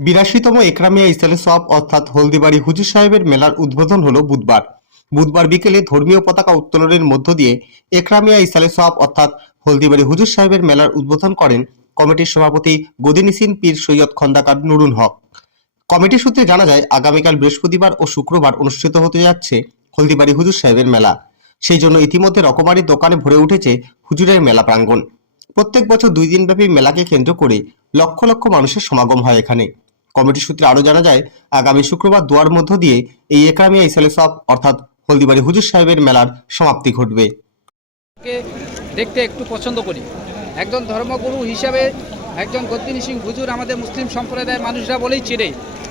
বিরাশিতম একরামিয়া ইসলামী সব অর্থাৎ হলদিবাড়ি হুজুর সাহেবের মেলার উদ্বোধন হলো বুধবার। বুধবার বিকেলে ধর্মীয় পতাকা উত্তোলনের মধ্য দিয়ে একরামিয়া ইসলামী সব অর্থাৎ হলদিবাড়ি হুজুর সাহেবের মেলার উদ্বোধন করেন কমিটির সভাপতি গদিনিসিন পীর সৈয়দ খন্দকার নুরুল হক। কমিটি সূত্রে জানা যায়, আগামীকাল বৃহস্পতিবার ও শুক্রবার অনুষ্ঠিত হতে যাচ্ছে হলদিবাড়ি হুজুর সাহেবের মেলা। সেই জন্য ইতিমধ্যে রকমারি দোকানে ভরে উঠেছে হুজুরের মেলা প্রাঙ্গণ। প্রত্যেক বছর দুই দিনব্যাপী মেলাকে কেন্দ্র করে লক্ষ লক্ষ মানুষের সমাগম হয় এখানে। কমিটি সূত্রে আরও জানা যায়, আগামী শুক্রবার দুয়ার মধ্য দিয়ে এই একরামিয়া ইসালে সব, অর্থাৎ হলদিবাড়ি হুজুর সাহেবের মেলার সমাপ্তি ঘটবে। দেখতে একটু পছন্দ করি। একজন ধর্মগুরু হিসাবে একজন গদ্দিনী সিং হুজুর আমাদের মুসলিম সম্প্রদায়ের মানুষরা বলেই চিনে।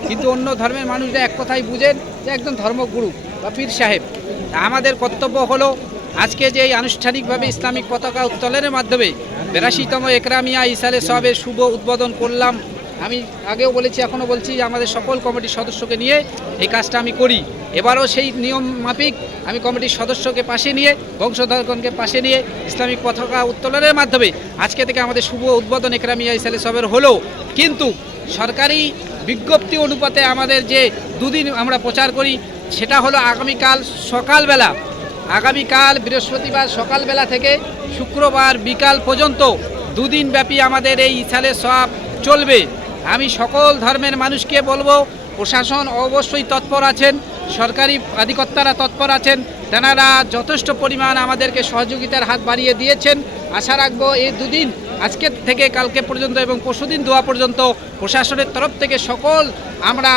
কিন্তু অন্য ধর্মের মানুষরা এক কথাই বুঝেন যে একজন ধর্মগুরু বা পীর সাহেব। আমাদের কর্তব্য হলো আজকে যে এই আনুষ্ঠানিকভাবে ইসলামিক পতাকা উত্তোলনের মাধ্যমে বেরাশিতম একরামিয়া ইসালে সবের শুভ উদ্বোধন করলাম। আমি আগেও বলেছি, এখনও বলছি যে আমাদের সকল কমিটির সদস্যকে নিয়ে এই কাজটা আমি করি। এবারও সেই নিয়ম মাফিক আমি কমিটির সদস্যকে পাশে নিয়ে, বংশধরগণকে পাশে নিয়ে ইসলামিক পতাকা উত্তোলনের মাধ্যমে আজকে থেকে আমাদের শুভ উদ্বোধন একরামিয়া ইসালে সবের হলো। কিন্তু সরকারি বিজ্ঞপ্তি অনুপাতে আমাদের যে দুদিন আমরা প্রচার করি, সেটা হলো আগামীকাল সকালবেলা। আগামীকাল বৃহস্পতিবার সকালবেলা থেকে শুক্রবার বিকাল পর্যন্ত দুদিন ব্যাপী আমাদের এই ইসালে সব চলবে। আমি সকল ধর্মের মানুষকে বলব, প্রশাসন অবশ্যই তৎপর আছেন, সরকারি আধিকর্তারা তৎপর আছেন, তেনারা যথেষ্ট পরিমাণ আমাদেরকে সহযোগিতার হাত বাড়িয়ে দিয়েছেন। আশা রাখব এই দুদিন, আজকে থেকে কালকে পর্যন্ত এবং পরশুদিন দোয়া পর্যন্ত প্রশাসনের তরফ থেকে সকল আমরা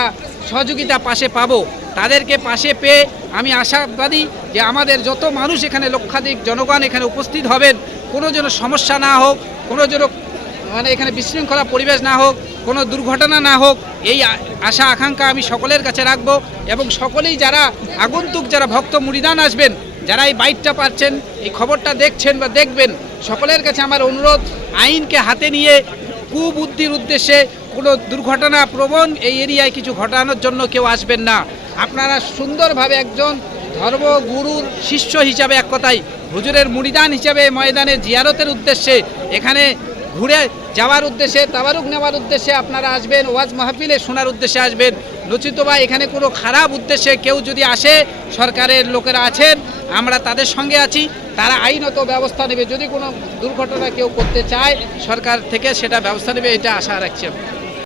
সহযোগিতা পাশে পাবো। তাদেরকে পাশে পেয়ে আমি আশাবাদী যে আমাদের যত মানুষ এখানে লক্ষাধিক জনগণ এখানে উপস্থিত হবেন, কোনো যেন সমস্যা না হোক, কোনো যেন মানে এখানে বিশৃঙ্খলা পরিবেশ না হোক, কোনো দুর্ঘটনা না হোক, এই আশা, আকাঙ্ক্ষা আমি সকলের কাছে রাখব এবং সকলেই যারা আগন্তুক যারা ভক্ত মুড়িদান আসবেন, যারা এই বাইকটা পাচ্ছেন, এই খবরটা দেখছেন বা দেখবেন, সকলের কাছে আমার অনুরোধ, আইনকে হাতে নিয়ে কুবুদ্ধির উদ্দেশ্যে কোনো দুর্ঘটনা প্রবণ এই এরিয়ায় কিছু ঘটানোর জন্য কেউ আসবেন না। আপনারা সুন্দরভাবে একজন ধর্মগুরুর শিষ্য হিসাবে এক কথায় হুজুরের মুড়িদান হিসাবে ময়দানে জিয়ারতের উদ্দেশ্যে এখানে ঘুরে যাওয়ার উদ্দেশ্যে, তাবারুক নেওয়ার উদ্দেশ্যে আপনারা আসবেন, ওয়াজ মাহফিলে শোনার উদ্দেশ্যে আসবেন নচিতবা এখানে কোনো খারাপ উদ্দেশ্যে কেউ যদি আসে, সরকারের লোকেরা আছেন, আমরা তাদের সঙ্গে আছি, তারা আইনত ব্যবস্থা নেবে যদি কোনো দুর্ঘটনা কেউ করতে চায়, সরকার থেকে সেটা ব্যবস্থা নেবে, এটা আশা রাখছি।